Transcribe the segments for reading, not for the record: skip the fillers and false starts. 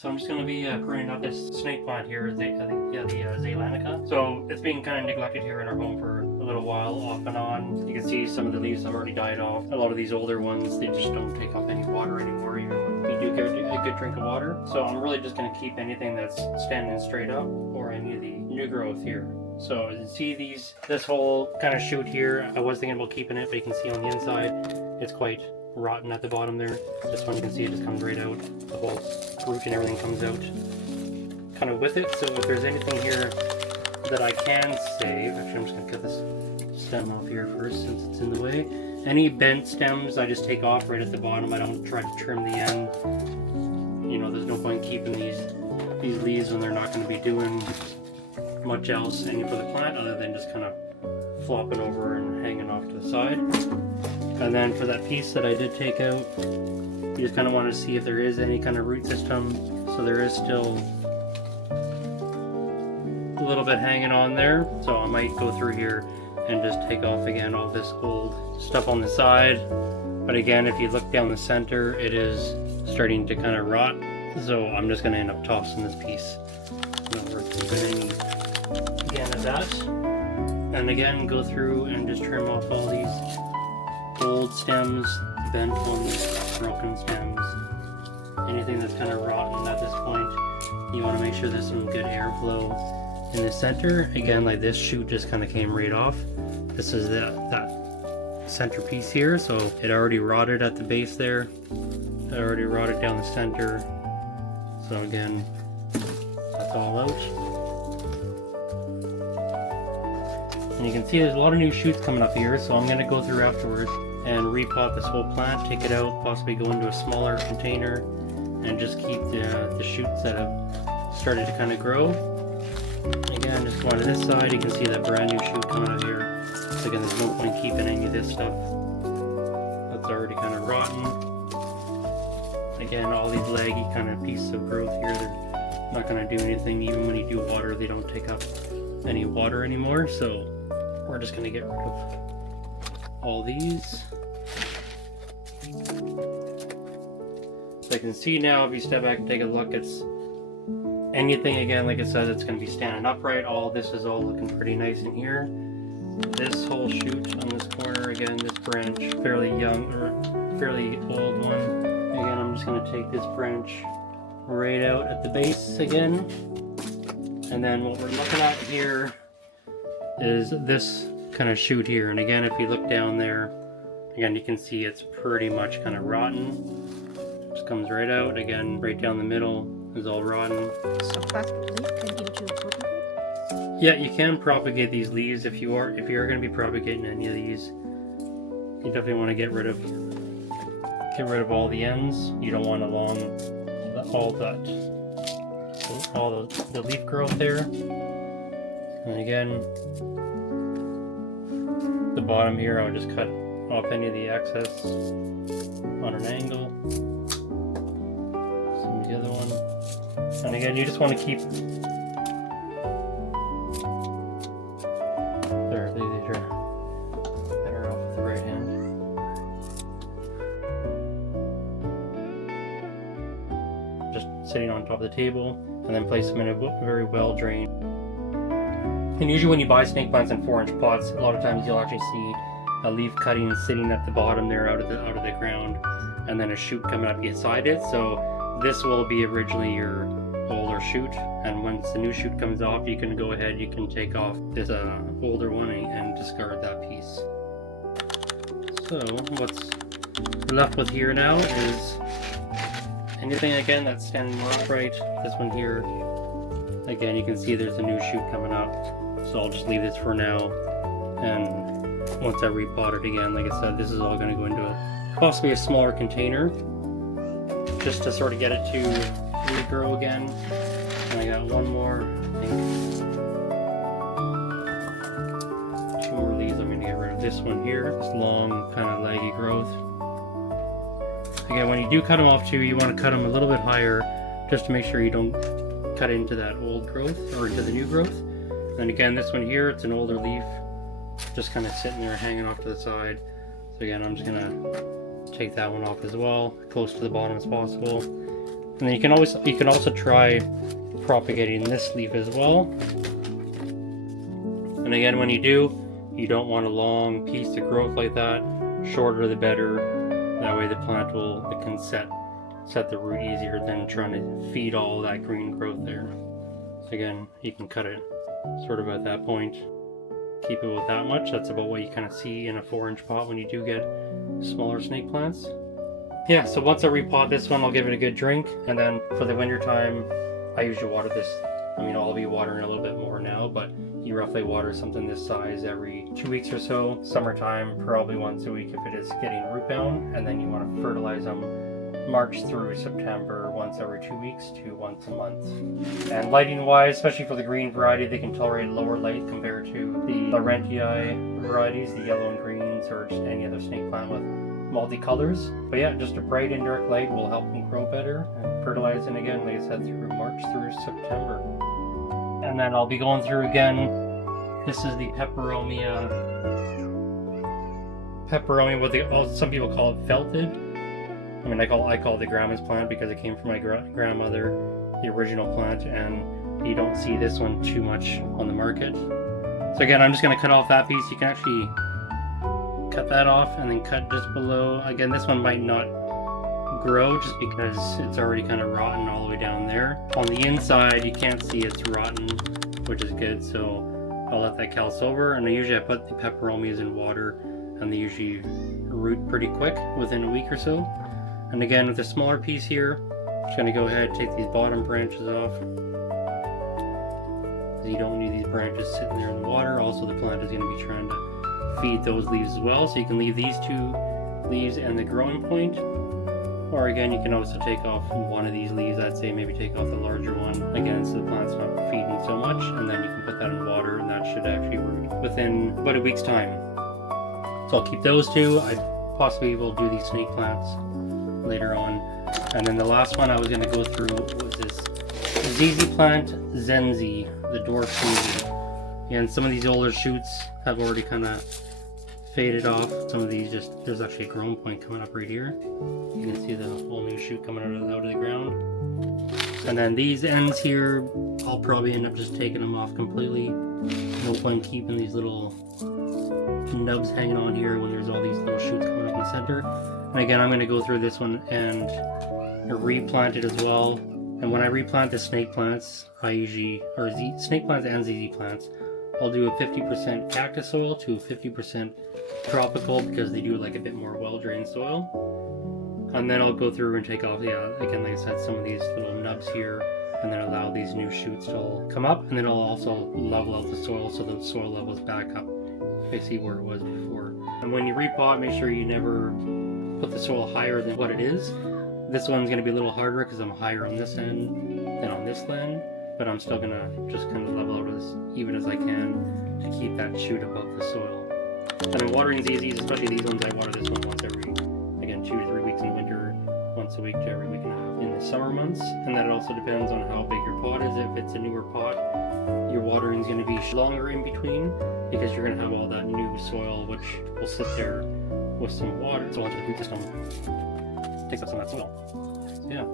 So I'm just going to be pruning up this snake plant here, the Zeylanica. So it's been kind of neglected here in our home for a little while, off and on. You can see some of the leaves have already died off. A lot of these older ones, they just don't take up any water anymore, even when you do get a good drink of water. So I'm really just going to keep anything that's standing straight up or any of the new growth here. So as you see this whole kind of shoot here, I was thinking about keeping it, but you can see on the inside, it's quite rotten at the bottom there. This one you can see it just comes right out. The whole root and everything comes out kind of with it. So if there's anything here that I can save, actually I'm just going to cut this stem off here first since it's in the way. Any bent stems I just take off right at the bottom. I don't try to trim the end. You know, there's no point keeping these leaves when they're not going to be doing much else any for the plant other than just kind of flopping over and hanging off to the side. And then for that piece that I did take out, you just kind of want to see if there is any kind of root system. So there is still a little bit hanging on there. So I might go through here and just take off again all this old stuff on the side. But again, if you look down the center, it is starting to kind of rot. So I'm just going to end up tossing this piece. Not worth keeping any again of that. And again, go through and just trim off all these old stems, bent ones, broken stems, anything that's kind of rotten at this point. You want to make sure there's some good airflow in the center. Again, like this shoot just kind of came right off. This is that center piece here, so it already rotted at the base there. It already rotted down the center. So again, that's all out. And you can see there's a lot of new shoots coming up here, so I'm going to go through afterwards and repot this whole plant, take it out, possibly go into a smaller container, and just keep the shoots that have started to kind of grow. Again, just going to this side, you can see that brand new shoot coming out here. So again, there's no point keeping any of this stuff that's already kind of rotten. Again, all these laggy kind of pieces of growth here, they're not going to do anything. Even when you do water, they don't take up any water anymore, so we're just going to get rid of all these. So you can see now, if you step back and take a look, it's anything, again, like I said, it's going to be standing upright. All this is all looking pretty nice in here. This whole shoot on this corner, again, this branch, fairly young, or fairly old one. Again, I'm just going to take this branch right out at the base again. And then what we're looking at here is this kind of shoot here. And again, if you look down there, again, you can see it's pretty much kind of rotten. Just comes right out. Again, right down the middle is all rotten. So plastic leaf can you propagate? Yeah, you can propagate these leaves if you are going to be propagating any of these. You definitely want to get rid of all the ends. You don't want along all the leaf growth there. And again, the bottom here, I'll just cut off any of the excess on an angle. Some of the other one. And again, you just want to keep there. These are better off with the right hand. Just sitting on top of the table, and then place them in a very well drained. And usually when you buy snake plants in 4-inch pots, a lot of times you'll actually see a leaf cutting sitting at the bottom there out of the ground, and then a shoot coming up beside it. So this will be originally your older shoot, and once the new shoot comes off, you can go ahead, you can take off this older one and discard that piece. So what's left with here now is anything again that's standing more upright. This one here, again, you can see there's a new shoot coming up. So I'll just leave this for now, and once I repot it again, like I said, this is all going to go into possibly a smaller container, just to sort of get it to regrow again. And I got one more, I think, 2 more leaves. I'm going to get rid of this one here, this long kind of laggy growth. Again, when you do cut them off too, you want to cut them a little bit higher, just to make sure you don't cut into that old growth or into the new growth. And again, this one here, it's an older leaf, just kind of sitting there hanging off to the side. So again, I'm just gonna take that one off as well, close to the bottom as possible. And then you can also try propagating this leaf as well. And again, when you do, you don't want a long piece of growth like that. Shorter the better. That way the plant can set the root easier than trying to feed all that green growth there. So again, you can cut it sort of at that point. Keep it with that much. That's about what you kind of see in a 4-inch pot when you do get smaller snake plants. Yeah, so once I repot this one, I'll give it a good drink, and then for the winter time, I usually water this. I mean, I'll be watering a little bit more now, but you roughly water something this size every 2 weeks or so. Summertime, probably once a week if it is getting root bound, and then you want to fertilize them March through September, once every 2 weeks to once a month. And lighting wise, especially for the green variety, they can tolerate lower light compared to the Laurentii varieties, the yellow and greens, or just any other snake plant with multicolors. But yeah, just a bright indirect light will help them grow better. And fertilizing again, like I said, through March through September. And then I'll be going through again. This is the peperomia, what some people call it felted. I mean, I call it the grandma's plant because it came from my grandmother, the original plant, and you don't see this one too much on the market. So again, I'm just going to cut off that piece. You can actually cut that off and then cut just below. Again, this one might not grow just because it's already kind of rotten all the way down there. On the inside, you can't see it's rotten, which is good, so I'll let that calce over. And usually I put the peperomias in water, and they usually root pretty quick within a week or so. And again, with the smaller piece here, I'm just going to go ahead and take these bottom branches off. You don't need these branches sitting there in the water. Also, the plant is going to be trying to feed those leaves as well. So you can leave these 2 leaves and the growing point. Or again, you can also take off one of these leaves. I'd say maybe take off the larger one. Again, so the plant's not feeding so much. And then you can put that in water, and that should actually root within about a week's time. So I'll keep those 2. I possibly will do these snake plants later on. And then the last one I was going to go through was this ZZ plant Zenzi, the dwarf ZZ. And some of these older shoots have already kind of faded off. Some of these there's actually a growing point coming up right here. You can see the whole new shoot coming out of the ground. And then these ends here, I'll probably end up just taking them off completely. No point keeping these little nubs hanging on here when there's all these little shoots coming up in the center. And again, I'm going to go through this one and replant it as well. And when I replant the snake plants, snake plants and ZZ plants, I'll do a 50% cactus soil to 50% tropical because they do like a bit more well-drained soil. And then I'll go through and take off, again, like I said, some of these little nubs here, and then allow these new shoots to all come up. And then I'll also level out the soil so the soil level's back up basically where it was before. And when you repot, make sure you never put the soil higher than what it is. This one's going to be a little harder because I'm higher on this end than on this end, but I'm still going to just kind of level out as even as I can to keep that shoot above the soil. And then watering ZZs, especially these ones, I water this one once every, again, 2 to 3 weeks in winter, once a week to every week and a half in the summer months. And then it also depends on how big your pot is. If it's a newer pot, your watering is going to be longer in between because you're going to have all that new soil which will sit there with some water. So onto the root system takes up some of that soil. So yeah,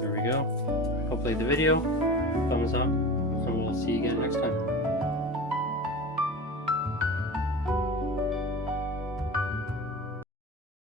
there we go. Hopefully the video, thumbs up, and we'll see you again next time.